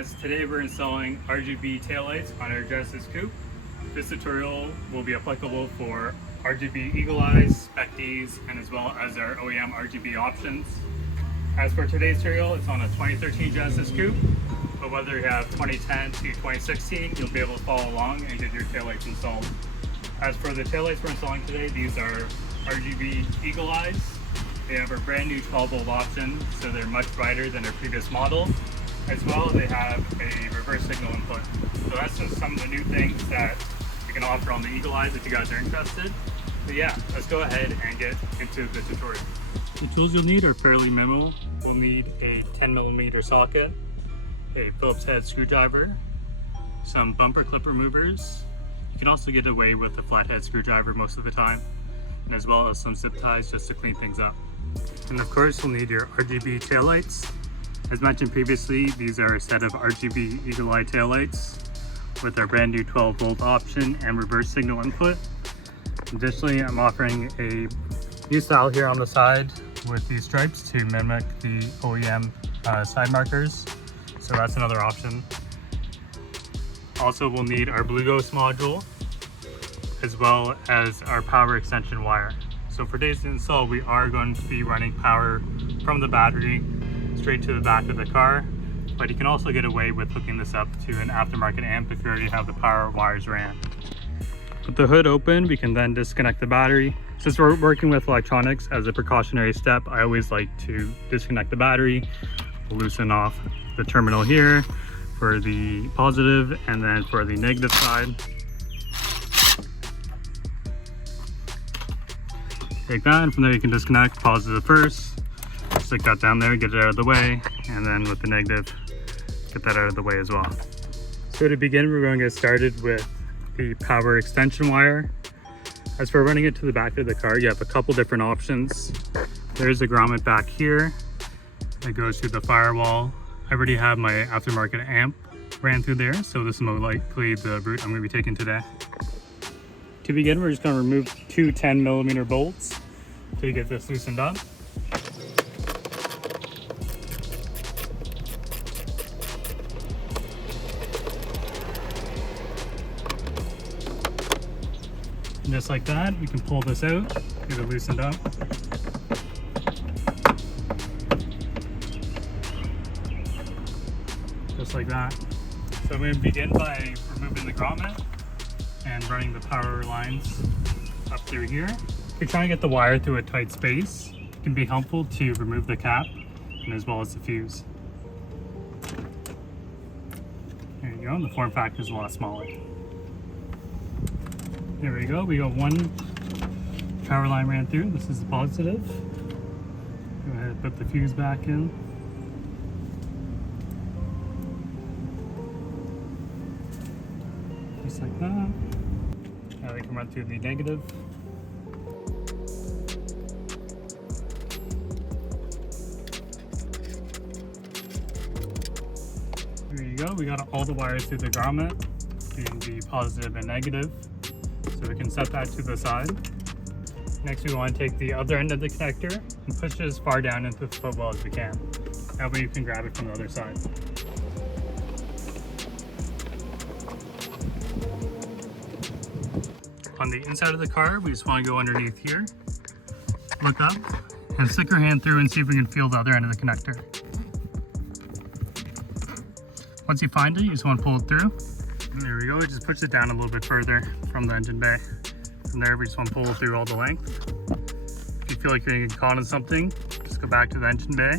guys, today we're installing RGB taillights on our Genesis Coupe. This tutorial will be applicable for RGB Eagle Eyes, Spec Ds, and as well as our OEM RGB options. As for today's tutorial, it's on a 2013 Genesis Coupe, but whether you have 2010 to 2016, you'll be able to follow along and get your taillights installed. As for the taillights we're installing today, these are RGB Eagle Eyes. They have a brand new 12-volt option, so they're much brighter than their previous model. As well, they have a reverse signal input. So that's just some of the new things that we can offer on the Eagle Eyes if you guys are interested. But yeah, let's go ahead and get into the tutorial. The tools you'll need are fairly minimal. We'll need a 10mm socket, a Phillips head screwdriver, some bumper clip removers. You can also get away with a flathead screwdriver most of the time, and as well as some zip ties just to clean things up. And of course, we'll need your RGB taillights. As mentioned previously, these are a set of RGB Eagle Eye taillights with our brand new 12-volt option and reverse signal input. Additionally, I'm offering a new style here on the side with these stripes to mimic the OEM side markers. So that's another option. Also, we'll need our Blueghozt module as well as our power extension wire. So for today's install, we are going to be running power from the battery straight to the back of the car, but you can also get away with hooking this up to an aftermarket amp if you already have the power wires ran. With the hood open, we can then disconnect the battery. Since we're working with electronics, as a precautionary step, I always like to disconnect the battery, loosen off the terminal here for the positive and then for the negative side. Take that, and from there you can disconnect positive first, stick that down there, get it out of the way, and then with the negative, get that out of the way as well. So to begin, we're going to get started with the power extension wire. As for running it to the back of the car, you have a couple different options. There's a grommet back here that goes through the Firewall. I already have my aftermarket amp ran through there, so this is most likely the route I'm going to be taking today. To begin, we're just going to remove two 10mm bolts to get this loosened up. And just like that, we can pull this out, get it loosened up. Just like that. So I'm going to begin by removing the grommet and running the power lines up through here. If you're trying to get the wire through a tight space, it can be helpful to remove the cap and as well as the fuse. There you go, and the form factor is a lot smaller. There we go, we got one power line ran through. This is the positive. Go ahead and put the fuse back in. Just like that. Now we can run through the negative. There you go, we got all the wires through the grommet, being the positive and negative. So we can set that to the side. Next, we want to take the other end of the connector and push it as far down into the footwell as we can. That way you can grab it from the other side. On the inside of the car, we just want to go underneath here, look up, and stick your hand through and see if we can feel the other end of the connector. Once you find it, you just want to pull it through. And there we go, it just push it down a little bit further from the engine bay. From there, we just want to pull it through all the length. If you feel like you're going to get caught in something, just go back to the engine bay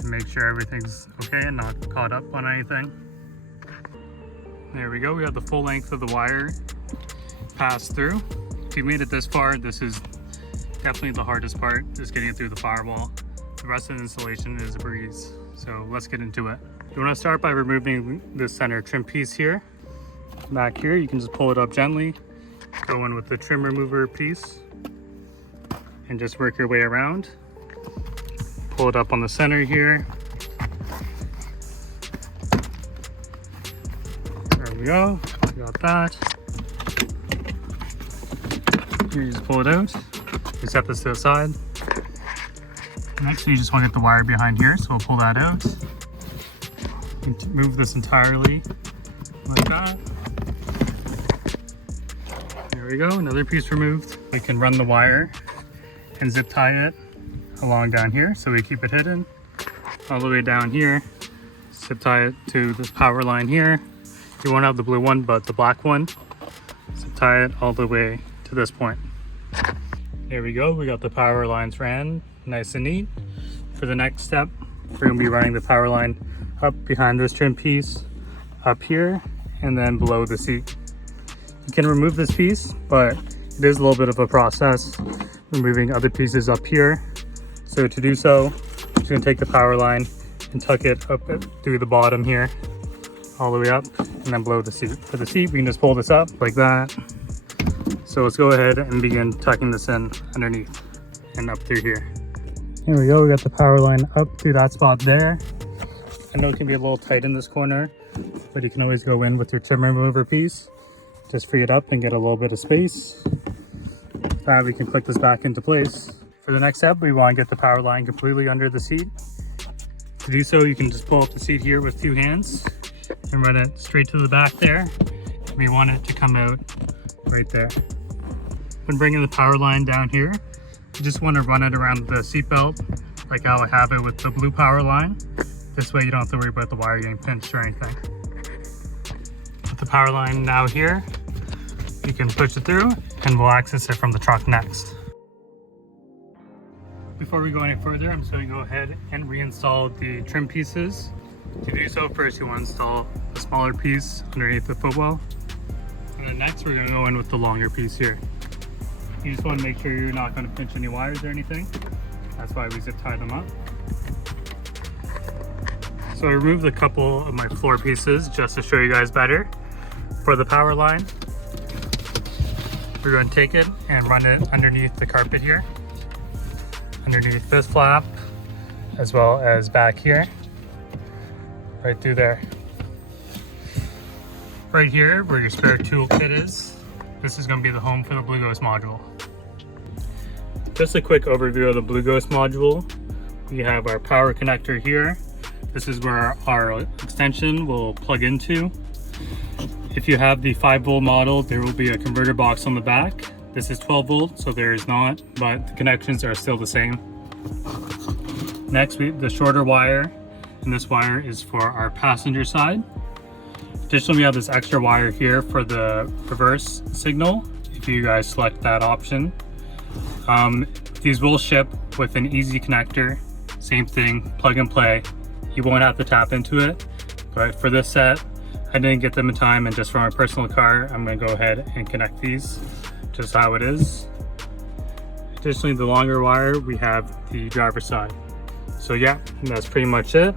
and make sure everything's okay and not caught up on anything. There we go, we have the full length of the wire pass through. If you made it this far, this is definitely the hardest part, just getting it through the firewall. The rest of the installation is a breeze, so let's get into it. You want to start by removing the center trim piece here. Back here, you can just pull it up gently, go in with the trim remover piece, and just work your way around. Pull it up on the center here. There we go, we got that. Here, you just pull it out. You set this to the side. Next, you just want to get the wire behind here, so we'll pull that out. Move this entirely like that. There we go, another piece removed. We can run the wire and zip tie it along down here so we keep it hidden. All the way down here, zip tie it to this power line here. You won't have the blue one, but the black one. Zip tie it all the way to this point. There we go, we got the power lines ran, nice and neat. For the next step, we're gonna be running the power line up behind this trim piece, up here, and then below the seat. You can remove this piece, but it is a little bit of a process removing other pieces up here. So to do so, I'm just gonna take the power line and tuck it up through the bottom here, all the way up, and then below the seat. For the seat, we can just pull this up like that. So let's go ahead and begin tucking this in underneath and up through here. Here we go, we got the power line up through that spot there. I know it can be a little tight in this corner, but you can always go in with your trim remover piece. Just free it up and get a little bit of space. With that, we can click this back into place. For the next step, we want to get the power line completely under the seat. To do so, you can just pull up the seat here with two hands and run it straight to the back there. We want it to come out right there. When bringing the power line down here, you just want to run it around the seat belt like how I have it with the blue power line. This way you don't have to worry about the wire getting pinched or anything. With the power line now here, you can push it through and we'll access it from the truck next. Before we go any further, I'm just going to go ahead and reinstall the trim pieces. To do so, first you want to install the smaller piece underneath the footwell. And then next we're going to go in with the longer piece here. You just want to make sure you're not going to pinch any wires or anything. That's why we zip tie them up. So I removed a couple of my floor pieces just to show you guys better. For the power line, we're going to take it and run it underneath the carpet here, underneath this flap, as well as back here, right through there. Right here, where your spare tool kit is, this is going to be the home for the Blueghozt module. Just a quick overview of the Blueghozt module. We have our power connector here. This is where our extension will plug into. If you have the 5-volt model, there will be a converter box on the back. This is 12 volt, so there is not, but the connections are still the same. Next, the shorter wire, and this wire is for our passenger side. Additionally, we have this extra wire here for the reverse signal, if you guys select that option. These will ship with an easy connector, same thing, plug and play. You won't have to tap into it, but for this set, I didn't get them in time, and just for my personal car, I'm going to go ahead and connect these just how it is. Additionally, the longer wire, we have the driver's side. So yeah, that's pretty much it.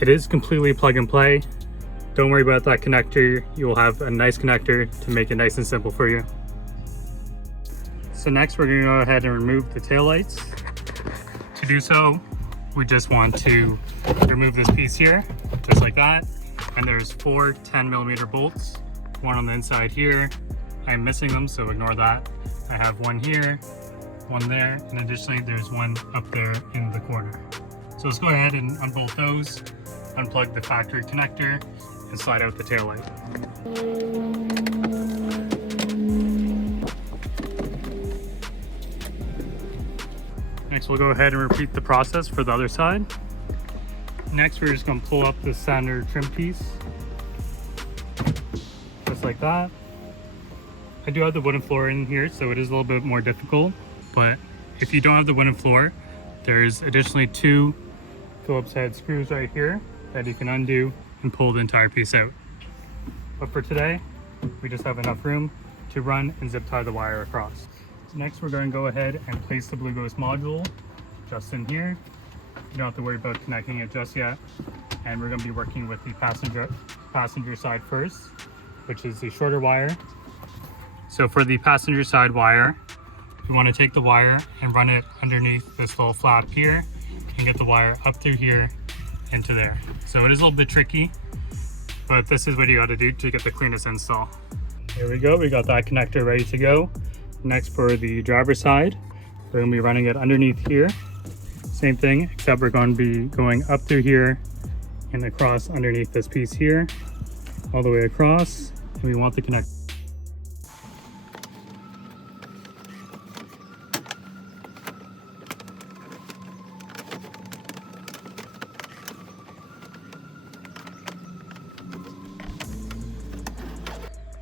It is completely plug and play. Don't worry about that connector. You will have a nice connector to make it nice and simple for you. So next, we're going to go ahead and remove the taillights. To do so, we just want to remove this piece here, just like that. And there's 4 10mm bolts, one on the inside here. I'm missing them, so ignore that. I have one here, one there, and additionally there's one up there in the corner. So let's go ahead and unbolt those, unplug the factory connector, and slide out the taillight. Next, we'll go ahead and repeat the process for the other side. Next, we're just going to pull up the center trim piece, just like that. I do have the wooden floor in here, so it is a little bit more difficult, but if you don't have the wooden floor, there's additionally 2 Phillips head screws right here that you can undo and pull the entire piece out. But for today, we just have enough room to run and zip tie the wire across. So next, we're going to go ahead and place the Blueghozt module just in here. You don't have to worry about connecting it just yet. And we're going to be working with the passenger side first, which is the shorter wire. So for the passenger side wire, we want to take the wire and run it underneath this little flap here and get the wire up through here into there. So it is a little bit tricky, but this is what you got to do to get the cleanest install. Here we go, we got that connector ready to go. Next, for the driver's side, we're going to be running it underneath here. Same thing, except we're going to be going up through here and across underneath this piece here, all the way across, and we want the connector.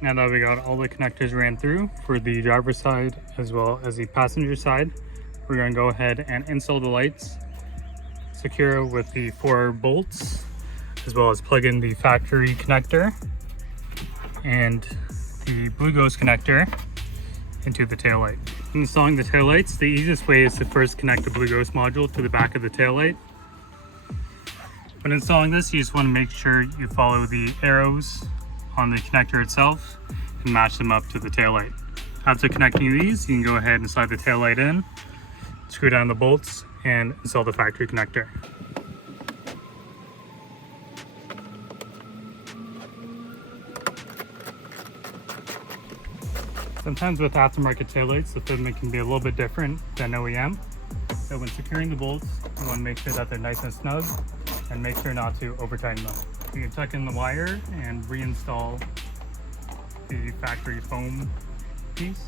Now that we got all the connectors ran through for the driver's side as well as the passenger side, we're going to go ahead and install the lights, secure with the 4 bolts, as well as plug in the factory connector and the Blueghozt connector into the taillight. Installing the taillights, the easiest way is to first connect the Blueghozt module to the back of the taillight. When installing this, you just want to make sure you follow the arrows on the connector itself and match them up to the taillight. After connecting these, you can go ahead and slide the taillight in, screw down the bolts, and install the factory connector. Sometimes with aftermarket taillights, the fitment can be a little bit different than OEM. So when securing the bolts, you want to make sure that they're nice and snug and make sure not to over tighten them. You can tuck in the wire and reinstall the factory foam piece.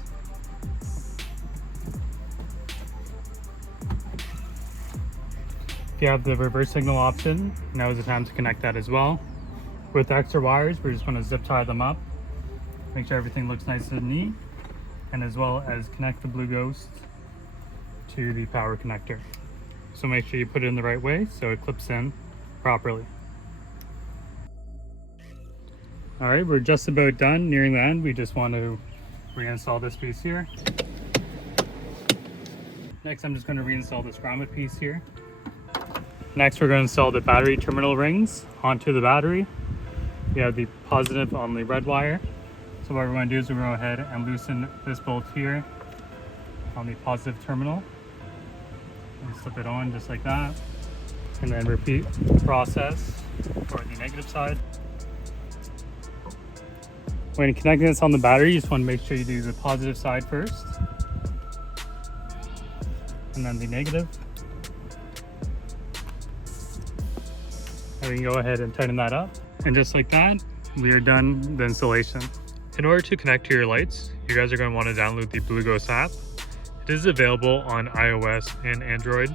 If you have the reverse signal option, now is the time to connect that as well. With extra wires, we're just going to zip tie them up, make sure everything looks nice and neat, and as well as connect the Blueghozt to the power connector. So make sure you put it in the right way so it clips in properly. All right, we're just about done, nearing the end. We just want to reinstall this piece here. Next, I'm just going to reinstall this grommet piece here. Next, we're going to install the battery terminal rings onto the battery. We have the positive on the red wire. So what we're going to do is we're going to go ahead and loosen this bolt here on the positive terminal. And slip it on just like that. And then repeat the process for the negative side. When connecting this on the battery, you just want to make sure you do the positive side first. And then the negative. And we can go ahead and tighten that up. And just like that, we are done the installation. In order to connect to your lights, you guys are going to want to download the Blueghozt app. It is available on iOS and Android,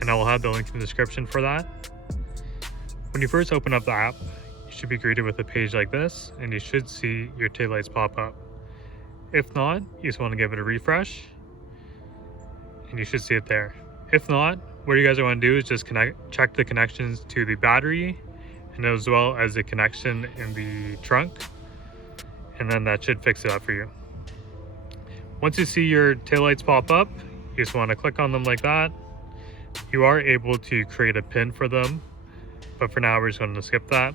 and I will have the link in the description for that. When you first open up the app, you should be greeted with a page like this, and you should see your taillights pop up. If not, you just want to give it a refresh, and you should see it there. If not, what you guys are going to do is just check the connections to the battery, and as well as the connection in the trunk, and then that should fix it up for you. Once you see your taillights pop up, you just want to click on them like that. You are able to create a pin for them, but for now we're just going to skip that.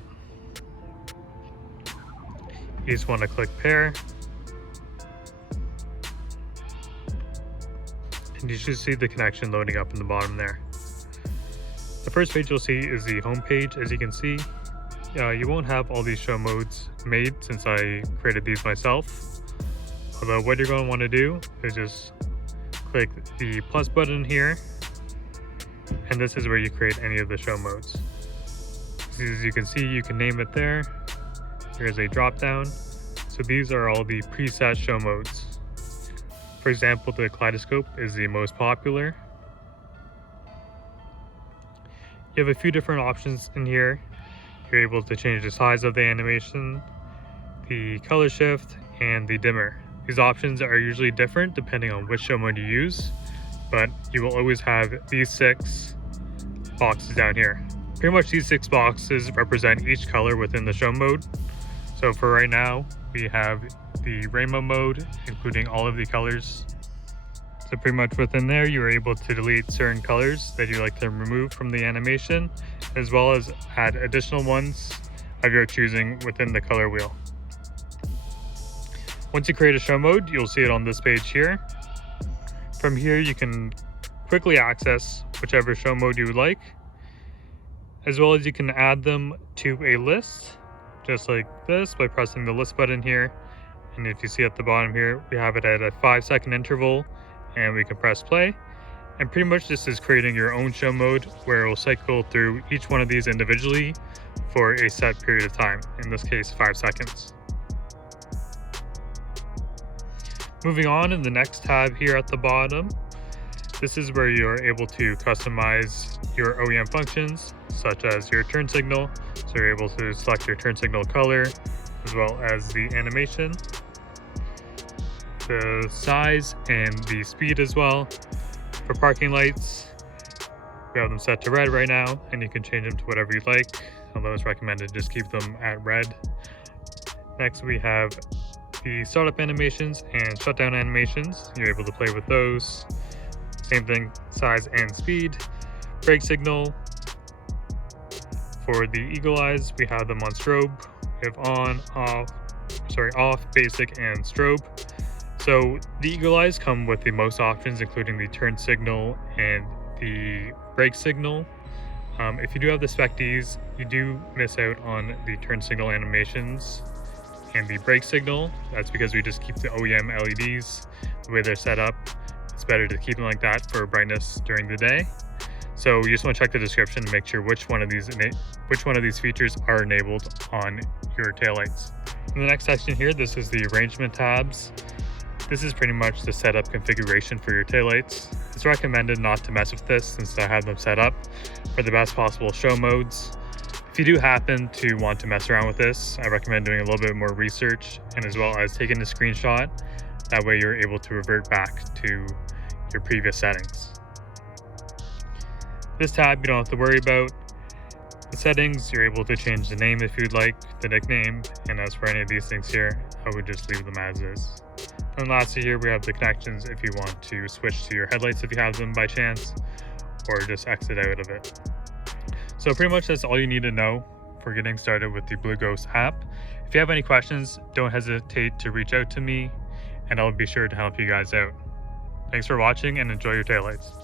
You just want to click pair, and you should see the connection loading up in the bottom there. The first page you'll see is the home page. As you can see, you won't have all these show modes made since I created these myself. Although what you're going to want to do is just click the plus button here, and this is where you create any of the show modes. As you can see, you can name it there. Here's a drop down. So these are all the preset show modes. For example, the kaleidoscope is the most popular. You have a few different options in here. You're able to change the size of the animation, the color shift, and the dimmer. These options are usually different depending on which show mode you use, but you will always have these 6 boxes down here. Pretty much these 6 boxes represent each color within the show mode. So for right now, we have the rainbow mode, including all of the colors. So pretty much within there, you're able to delete certain colors that you like to remove from the animation, as well as add additional ones of your choosing within the color wheel. Once you create a show mode, you'll see it on this page here. From here, you can quickly access whichever show mode you would like, as well as you can add them to a list, just like this, by pressing the list button here. And if you see at the bottom here, we have it at a 5-second interval, and we can press play. And pretty much this is creating your own show mode where it will cycle through each one of these individually for a set period of time, in this case 5 seconds. Moving on, in the next tab here at the bottom, this is where you're able to customize your OEM functions, such as your turn signal. So you're able to select your turn signal color, as well as the animation, the size, and the speed as well. For parking lights, we have them set to red right now, and you can change them to whatever you'd like, although it's recommended just keep them at red. Next, we have the startup animations and shutdown animations. You're able to play with those. Same thing, size and speed. Brake signal. For the eagle eyes, we have them on strobe. We have off, basic, and strobe. So the eagle eyes come with the most options, including the turn signal and the brake signal. If you do have the specties, you do miss out on the turn signal animations and the brake signal. That's because we just keep the OEM LEDs the way they're set up. It's better to keep them like that for brightness during the day. So you just want to check the description to make sure which one of these features are enabled on your taillights. In the next section here, this is the arrangement tabs. This is pretty much the setup configuration for your taillights. It's recommended not to mess with this since I have them set up for the best possible show modes. If you do happen to want to mess around with this, I recommend doing a little bit more research and as well as taking a screenshot. That way you're able to revert back to your previous settings. This tab you don't have to worry about. The settings, you're able to change the name if you'd like, the nickname, and as for any of these things here, I would just leave them as is. And lastly here we have the connections if you want to switch to your headlights if you have them by chance, or just exit out of it. So pretty much that's all you need to know for getting started with the Blueghozt app. If you have any questions, don't hesitate to reach out to me and I'll be sure to help you guys out. Thanks for watching and enjoy your taillights.